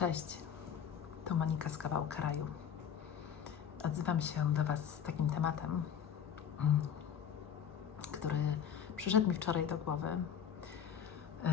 Cześć, to Monika z Kawałka Raju. Odzywam się do Was z takim tematem, mm, który przyszedł mi wczoraj do głowy. Eee,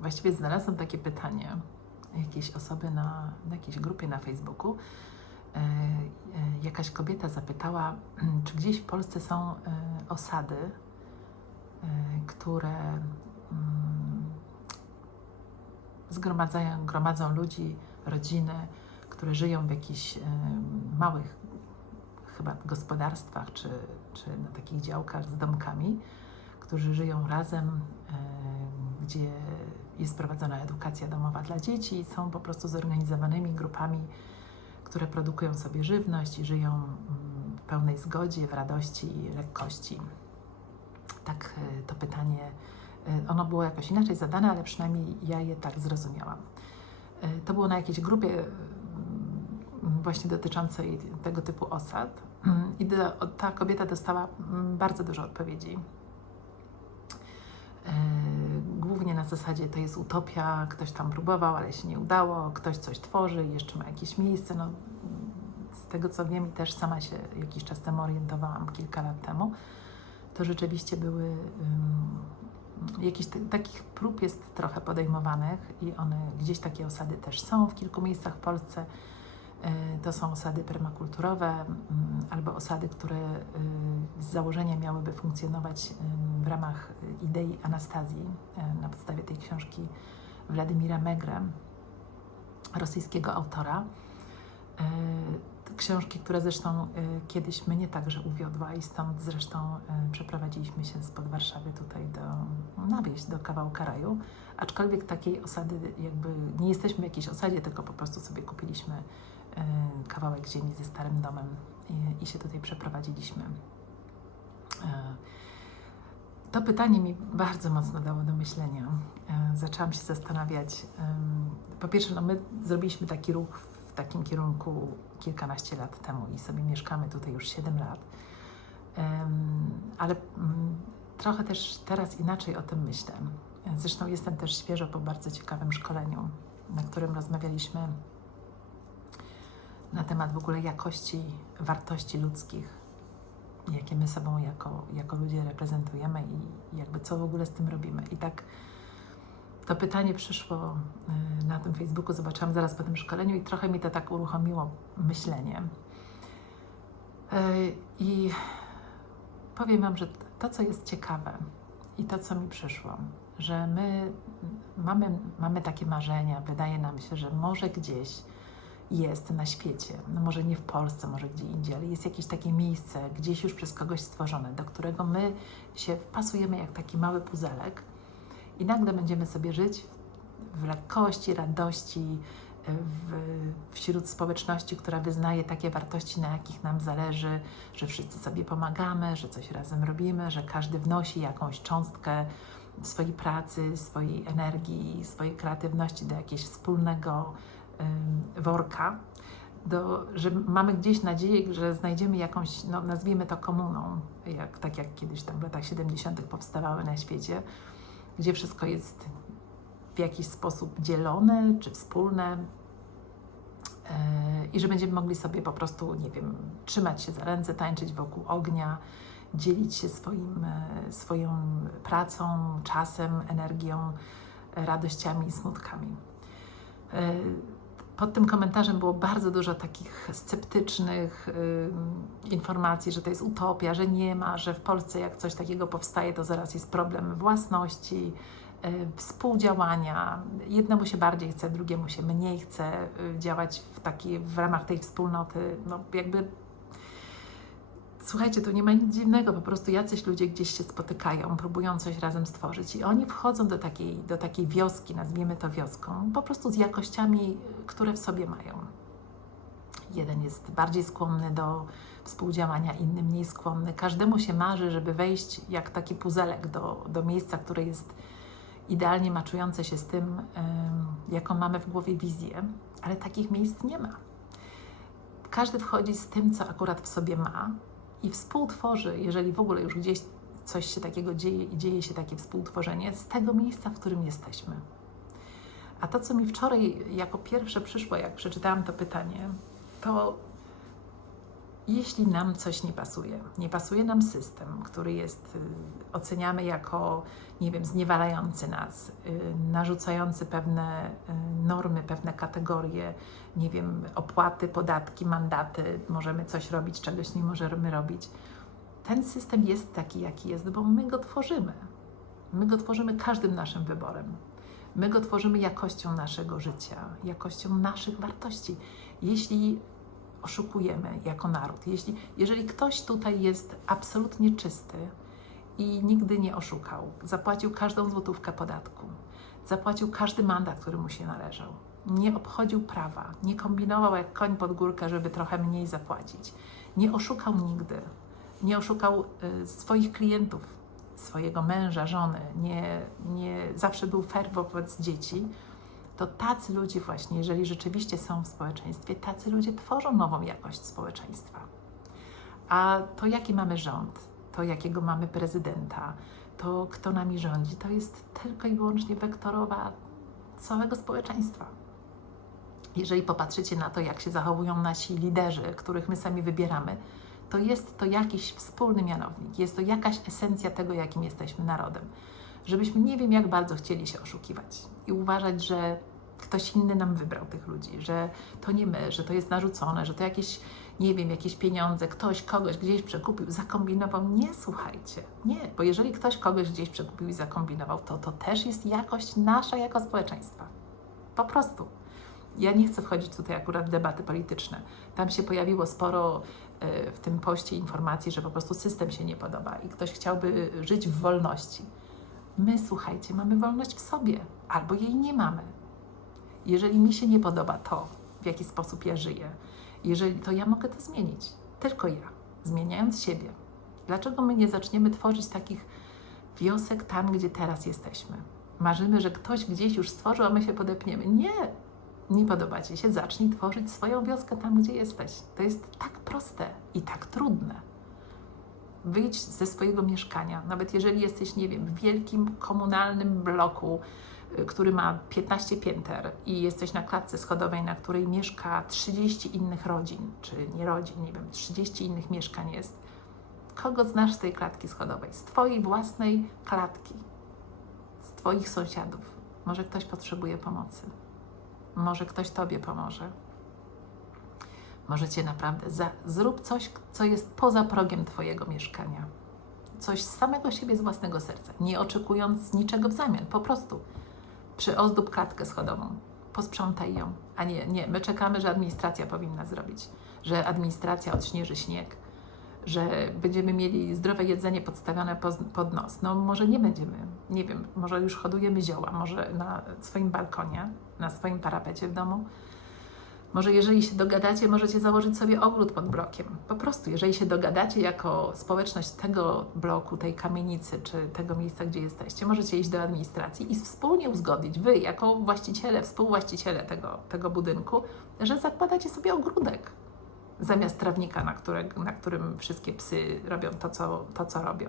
Właściwie znalazłam takie pytanie jakiejś osoby na, na jakiejś grupie na Facebooku. Eee, e, Jakaś kobieta zapytała, czy gdzieś w Polsce są e, osady, e, które zgromadzają, gromadzą ludzi, rodziny, które żyją w jakichś małych chyba gospodarstwach czy, czy na takich działkach z domkami, którzy żyją razem, gdzie jest prowadzona edukacja domowa dla dzieci, są po prostu zorganizowanymi grupami, które produkują sobie żywność i żyją w pełnej zgodzie, w radości i lekkości. Tak e, to pytanie ono było jakoś inaczej zadane, ale przynajmniej ja je tak zrozumiałam. Y, To było na jakiejś grupie y, właśnie dotyczącej tego typu osad i do, ta kobieta dostała mm, bardzo dużo odpowiedzi. Y, Głównie na zasadzie to jest utopia, ktoś tam próbował, ale się nie udało, ktoś coś tworzy, jeszcze ma jakieś miejsce. No, z tego co wiem i też sama się jakiś czas temu orientowałam, kilka lat temu, to rzeczywiście były ym, jakichś takich prób jest trochę podejmowanych i one gdzieś takie osady też są w kilku miejscach w Polsce. Y, To są osady permakulturowe mm, albo osady, które y, z założenia miałyby funkcjonować ym, w ramach y, idei Anastazji y, na podstawie tej książki Władimira Megre, rosyjskiego autora. Książki, która zresztą y, kiedyś mnie także uwiodła i stąd zresztą y, przeprowadziliśmy się spod Warszawy tutaj do, na wieś, do kawałka raju. Aczkolwiek takiej osady jakby nie jesteśmy w jakiejś osadzie, tylko po prostu sobie kupiliśmy y, kawałek ziemi ze starym domem i, i się tutaj przeprowadziliśmy. To pytanie mi bardzo mocno dało do myślenia. Zaczęłam się zastanawiać. Po pierwsze, no my zrobiliśmy taki ruch w takim kierunku kilkanaście lat temu i sobie mieszkamy tutaj już 7 lat. Ale mm, trochę też teraz inaczej o tym myślę. Zresztą jestem też świeżo po bardzo ciekawym szkoleniu, na którym rozmawialiśmy na temat w ogóle jakości wartości ludzkich, jakie my sobą jako, jako ludzie reprezentujemy i jakby co w ogóle z tym robimy. I tak to pytanie przyszło y, na tym Facebooku, zobaczyłam zaraz po tym szkoleniu i trochę mi to tak uruchomiło myślenie. Y, I powiem Wam, że to, co jest ciekawe i to, co mi przyszło, że my mamy, mamy takie marzenia, wydaje nam się, że może gdzieś jest na świecie, no może nie w Polsce, może gdzie indziej, ale jest jakieś takie miejsce, gdzieś już przez kogoś stworzone, do którego my się wpasujemy jak taki mały puzelek i nagle będziemy sobie żyć w lekkości, radości, w, wśród społeczności, która wyznaje takie wartości, na jakich nam zależy, że wszyscy sobie pomagamy, że coś razem robimy, że każdy wnosi jakąś cząstkę swojej pracy, swojej energii, swojej kreatywności do jakiegoś wspólnego ym, worka. Do, że mamy gdzieś nadzieję, że znajdziemy jakąś, no, nazwijmy to komuną, jak, tak jak kiedyś tam w latach 70. powstawały na świecie, gdzie wszystko jest w jakiś sposób dzielone czy wspólne Yy, i że będziemy mogli sobie po prostu, nie wiem, trzymać się za ręce, tańczyć wokół ognia, dzielić się swoim, e, swoją pracą, czasem, energią, e, radościami i smutkami. Pod tym komentarzem było bardzo dużo takich sceptycznych y, informacji, że to jest utopia, że nie ma, że w Polsce jak coś takiego powstaje, to zaraz jest problem własności, y, współdziałania. Jednemu się bardziej chce, drugiemu się mniej chce y, działać w, takiej, w ramach tej wspólnoty. No jakby Słuchajcie, tu nie ma nic dziwnego, po prostu jacyś ludzie gdzieś się spotykają, próbują coś razem stworzyć i oni wchodzą do takiej, do takiej wioski, nazwijmy to wioską, po prostu z jakościami, które w sobie mają. Jeden jest bardziej skłonny do współdziałania, inny mniej skłonny. Każdemu się marzy, żeby wejść jak taki puzelek do, do miejsca, które jest idealnie maczujące się z tym, ym, jaką mamy w głowie wizję, ale takich miejsc nie ma. Każdy wchodzi z tym, co akurat w sobie ma, i współtworzy, jeżeli w ogóle już gdzieś coś się takiego dzieje i dzieje się takie współtworzenie, z tego miejsca, w którym jesteśmy. A to, co mi wczoraj jako pierwsze przyszło, jak przeczytałam to pytanie, to jeśli nam coś nie pasuje, nie pasuje nam system, który jest, y, oceniamy jako, nie wiem, zniewalający nas, y, narzucający pewne y, normy, pewne kategorie, nie wiem, opłaty, podatki, mandaty, możemy coś robić, czegoś nie możemy robić. Ten system jest taki, jaki jest, bo my go tworzymy. My go tworzymy każdym naszym wyborem. My go tworzymy jakością naszego życia, jakością naszych wartości. Jeśli oszukujemy jako naród, jeśli, jeżeli ktoś tutaj jest absolutnie czysty i nigdy nie oszukał, zapłacił każdą złotówkę podatku, zapłacił każdy mandat, który mu się należał, nie obchodził prawa, nie kombinował jak koń pod górkę, żeby trochę mniej zapłacić, nie oszukał nigdy, nie oszukał y, swoich klientów, swojego męża, żony, nie, nie zawsze był fair wobec dzieci, to tacy ludzie właśnie, jeżeli rzeczywiście są w społeczeństwie, tacy ludzie tworzą nową jakość społeczeństwa. A to, jaki mamy rząd, to jakiego mamy prezydenta, to kto nami rządzi, to jest tylko i wyłącznie wektorowa całego społeczeństwa. Jeżeli popatrzycie na to, jak się zachowują nasi liderzy, których my sami wybieramy, to jest to jakiś wspólny mianownik, jest to jakaś esencja tego, jakim jesteśmy narodem. Żebyśmy nie wiem, jak bardzo chcieli się oszukiwać i uważać, że ktoś inny nam wybrał tych ludzi, że to nie my, że to jest narzucone, że to jakieś, nie wiem, jakieś pieniądze, ktoś kogoś gdzieś przekupił, zakombinował. Nie słuchajcie, nie, bo jeżeli ktoś kogoś gdzieś przekupił i zakombinował, to to też jest jakość nasza jako społeczeństwa. Po prostu. Ja nie chcę wchodzić tutaj akurat w debaty polityczne. Tam się pojawiło sporo e, w tym poście informacji, że po prostu system się nie podoba i ktoś chciałby żyć w wolności. My, słuchajcie, mamy wolność w sobie, albo jej nie mamy. Jeżeli mi się nie podoba to, w jaki sposób ja żyję, jeżeli to ja mogę to zmienić, tylko ja, zmieniając siebie. Dlaczego my nie zaczniemy tworzyć takich wiosek tam, gdzie teraz jesteśmy? Marzymy, że ktoś gdzieś już stworzył, a my się podepniemy. Nie, nie podoba Ci się, zacznij tworzyć swoją wioskę tam, gdzie jesteś. To jest tak proste i tak trudne. Wyjdź ze swojego mieszkania, nawet jeżeli jesteś, nie wiem, w wielkim komunalnym bloku, który ma 15 pięter i jesteś na klatce schodowej, na której mieszka 30 innych rodzin, czy nie rodzin, nie wiem, 30 innych mieszkań jest. Kogo znasz z tej klatki schodowej? Z Twojej własnej klatki, z Twoich sąsiadów. Może ktoś potrzebuje pomocy. Może ktoś Tobie pomoże. Możecie naprawdę za, zrób coś, co jest poza progiem Twojego mieszkania. Coś z samego siebie, z własnego serca, nie oczekując niczego w zamian. Po prostu przyozdób klatkę schodową, posprzątaj ją. A nie, nie, my czekamy, że administracja powinna zrobić, że administracja odśnieży śnieg, że będziemy mieli zdrowe jedzenie podstawione pod nos. No może nie będziemy, nie wiem, może już hodujemy zioła, może na swoim balkonie, na swoim parapecie w domu. Może jeżeli się dogadacie, możecie założyć sobie ogród pod blokiem. Po prostu, jeżeli się dogadacie jako społeczność tego bloku, tej kamienicy, czy tego miejsca, gdzie jesteście, możecie iść do administracji i wspólnie uzgodnić, wy jako właściciele, współwłaściciele tego, tego budynku, że zakładacie sobie ogródek zamiast trawnika, na, które, na którym wszystkie psy robią to co, to, co robią.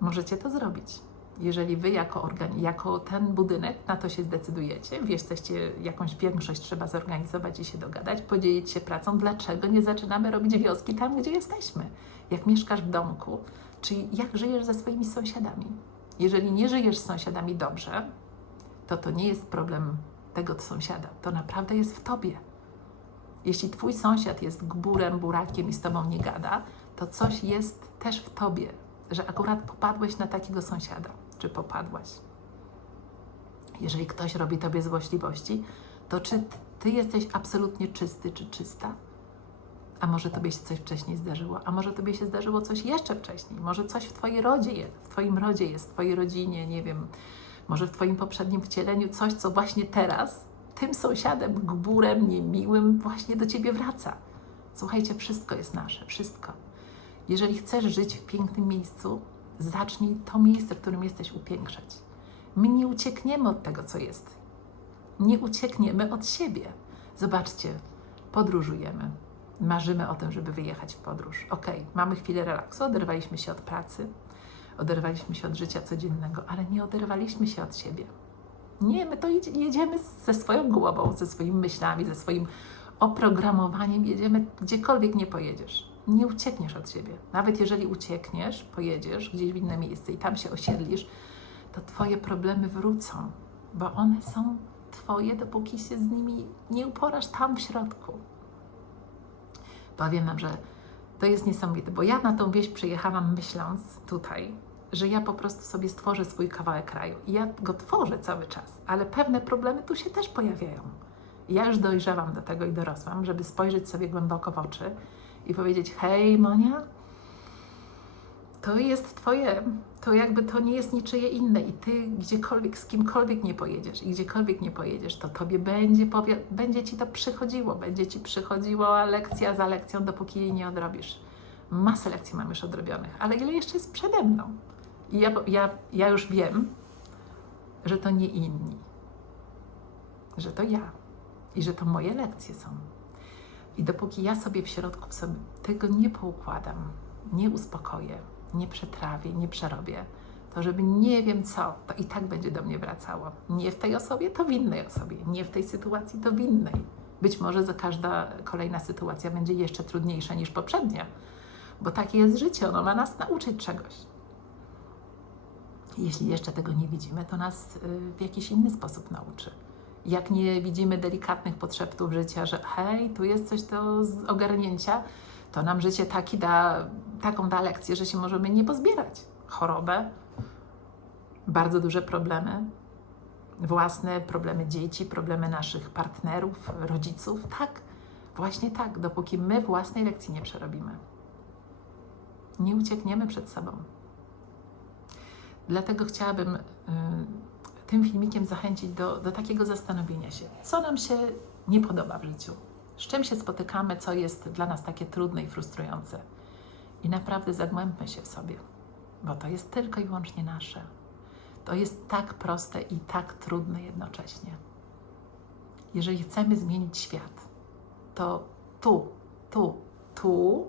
Możecie to zrobić. Jeżeli wy jako, jako ten budynek na to się zdecydujecie, wy jesteście, jakąś większość trzeba zorganizować i się dogadać, podzielić się pracą, dlaczego nie zaczynamy robić wioski tam, gdzie jesteśmy? Jak mieszkasz w domku, czy jak żyjesz ze swoimi sąsiadami? Jeżeli nie żyjesz z sąsiadami dobrze, to to nie jest problem tego sąsiada, to naprawdę jest w tobie. Jeśli twój sąsiad jest gburem, burakiem i z tobą nie gada, to coś jest też w tobie, że akurat popadłeś na takiego sąsiada, czy popadłaś. Jeżeli ktoś robi tobie złośliwości, to czy ty jesteś absolutnie czysty czy czysta? A może tobie się coś wcześniej zdarzyło? A może tobie się zdarzyło coś jeszcze wcześniej? Może coś w twojej rodzie jest, w twoim rodzie jest, w twojej rodzinie, nie wiem, może w twoim poprzednim wcieleniu coś, co właśnie teraz tym sąsiadem, gburem, niemiłym właśnie do ciebie wraca. Słuchajcie, wszystko jest nasze, wszystko. Jeżeli chcesz żyć w pięknym miejscu, zacznij to miejsce, w którym jesteś, upiększać. My nie uciekniemy od tego, co jest. Nie uciekniemy od siebie. Zobaczcie, podróżujemy. Marzymy o tym, żeby wyjechać w podróż. Ok, mamy chwilę relaksu, oderwaliśmy się od pracy, oderwaliśmy się od życia codziennego, ale nie oderwaliśmy się od siebie. Nie, my to jedziemy ze swoją głową, ze swoimi myślami, ze swoim oprogramowaniem, jedziemy gdziekolwiek nie pojedziesz. Nie uciekniesz od siebie. Nawet jeżeli uciekniesz, pojedziesz gdzieś w inne miejsce i tam się osiedlisz, to Twoje problemy wrócą, bo one są Twoje, dopóki się z nimi nie uporasz tam w środku. Powiem Wam, że to jest niesamowite, bo ja na tą wieś przyjechałam myśląc tutaj, że ja po prostu sobie stworzę swój kawałek kraju. I ja go tworzę cały czas, ale pewne problemy tu się też pojawiają. Ja już dojrzewam do tego i dorosłam, żeby spojrzeć sobie głęboko w oczy i powiedzieć: Hej, Monia, to jest Twoje, to jakby to nie jest niczyje inne i Ty gdziekolwiek, z kimkolwiek nie pojedziesz i gdziekolwiek nie pojedziesz, to Tobie będzie, powie, będzie Ci to przychodziło, będzie Ci przychodziła lekcja za lekcją, dopóki jej nie odrobisz. Masę lekcji mam już odrobionych, ale ile jeszcze jest przede mną? I ja, ja, ja już wiem, że to nie inni, że to ja i że to moje lekcje są. I dopóki ja sobie w środku sobie tego nie poukładam, nie uspokoję, nie przetrawię, nie przerobię, to żeby nie wiem co, to i tak będzie do mnie wracało. Nie w tej osobie, to w innej osobie. Nie w tej sytuacji, to w innej. Być może za każda kolejna sytuacja będzie jeszcze trudniejsza niż poprzednia, bo takie jest życie, ono ma nas nauczyć czegoś. Jeśli jeszcze tego nie widzimy, to nas y, w jakiś inny sposób nauczy. Jak nie widzimy delikatnych podszeptów życia, że hej, tu jest coś do ogarnięcia, to nam życie taki da, taką da lekcję, że się możemy nie pozbierać. Chorobę, bardzo duże problemy, własne problemy dzieci, problemy naszych partnerów, rodziców. Tak, właśnie tak, dopóki my własnej lekcji nie przerobimy. Nie uciekniemy przed sobą. Dlatego chciałabym y, tym filmikiem zachęcić do, do takiego zastanowienia się, co nam się nie podoba w życiu, z czym się spotykamy, co jest dla nas takie trudne i frustrujące. I naprawdę zagłębmy się w sobie, bo to jest tylko i wyłącznie nasze. To jest tak proste i tak trudne jednocześnie. Jeżeli chcemy zmienić świat, to tu, tu, tu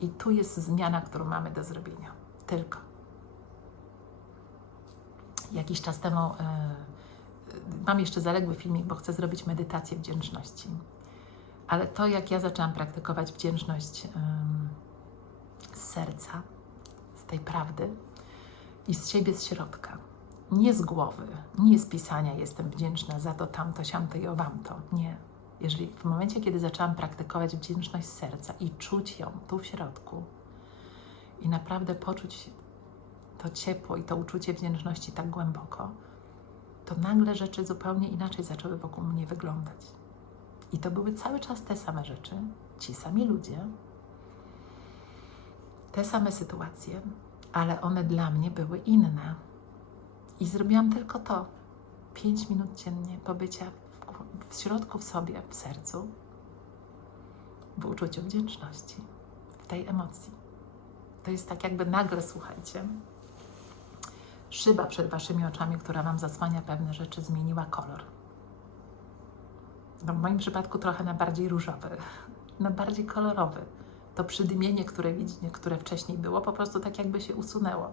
i tu jest zmiana, którą mamy do zrobienia. Tylko jakiś czas temu e, e, mam jeszcze zaległy filmik, bo chcę zrobić medytację wdzięczności. Ale to, jak ja zaczęłam praktykować wdzięczność z serca, z tej prawdy i z siebie, z środka, nie z głowy, nie z pisania jestem wdzięczna za to, tamto, siamto i owamto. Nie. Jeżeli w momencie, kiedy zaczęłam praktykować wdzięczność z serca i czuć ją tu w środku i naprawdę poczuć to ciepło i to uczucie wdzięczności tak głęboko, to nagle rzeczy zupełnie inaczej zaczęły wokół mnie wyglądać. I to były cały czas te same rzeczy, ci sami ludzie, te same sytuacje, ale one dla mnie były inne. I zrobiłam tylko to. Pięć minut dziennie pobycia w, w środku w sobie, w sercu, w uczuciu wdzięczności, w tej emocji. To jest tak jakby nagle, słuchajcie, szyba przed waszymi oczami, która wam zasłania pewne rzeczy, zmieniła kolor. No w moim przypadku trochę na bardziej różowy, na bardziej kolorowy. To przydymienie, które widzicie, które wcześniej było, po prostu tak jakby się usunęło.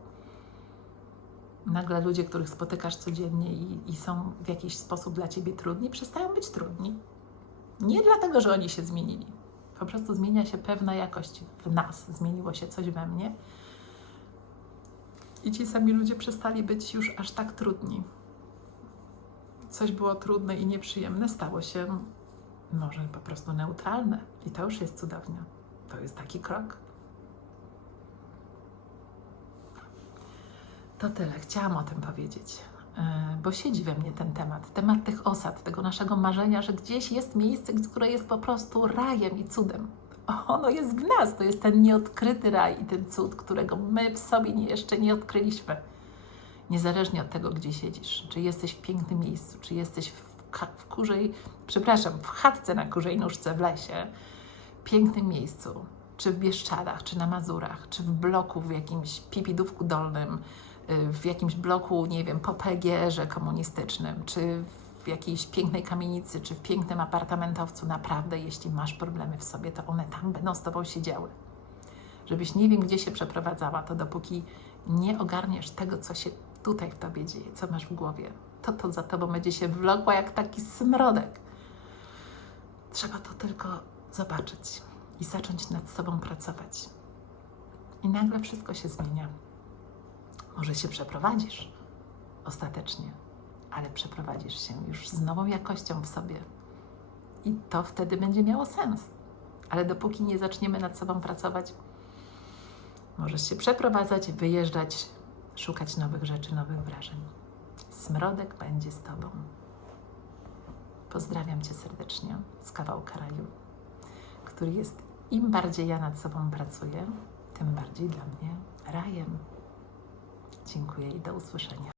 Nagle ludzie, których spotykasz codziennie i, i są w jakiś sposób dla ciebie trudni, przestają być trudni. Nie dlatego, że oni się zmienili. Po prostu zmienia się pewna jakość w nas, zmieniło się coś we mnie. I ci sami ludzie przestali być już aż tak trudni. Coś było trudne i nieprzyjemne, stało się może po prostu neutralne. I to już jest cudownie. To jest taki krok. To tyle. Chciałam o tym powiedzieć, yy, bo siedzi we mnie ten temat. Temat tych osad, tego naszego marzenia, że gdzieś jest miejsce, które jest po prostu rajem i cudem. Ono jest w nas, to jest ten nieodkryty raj i ten cud, którego my w sobie nie, jeszcze nie odkryliśmy. Niezależnie od tego, gdzie siedzisz, czy jesteś w pięknym miejscu, czy jesteś w, w kurzej, przepraszam, w chatce na kurzej nóżce w lesie, pięknym miejscu, czy w Bieszczadach, czy na Mazurach, czy w bloku w jakimś Pipidówku Dolnym, y, w jakimś bloku, nie wiem, po PGR-ze komunistycznym, czy w jakiejś pięknej kamienicy, czy w pięknym apartamentowcu, naprawdę, jeśli masz problemy w sobie, to one tam będą z Tobą siedziały. Żebyś nie wiem, gdzie się przeprowadzała, to dopóki nie ogarniesz tego, co się tutaj w Tobie dzieje, co masz w głowie, to to za tobą będzie się wlokła jak taki smrodek. Trzeba to tylko zobaczyć i zacząć nad sobą pracować. I nagle wszystko się zmienia. Może się przeprowadzisz ostatecznie, ale przeprowadzisz się już z nową jakością w sobie. I to wtedy będzie miało sens. Ale dopóki nie zaczniemy nad sobą pracować, możesz się przeprowadzać, wyjeżdżać, szukać nowych rzeczy, nowych wrażeń. Smrodek będzie z Tobą. Pozdrawiam Cię serdecznie z kawałka raju, który jest im bardziej ja nad sobą pracuję, tym bardziej dla mnie rajem. Dziękuję i do usłyszenia.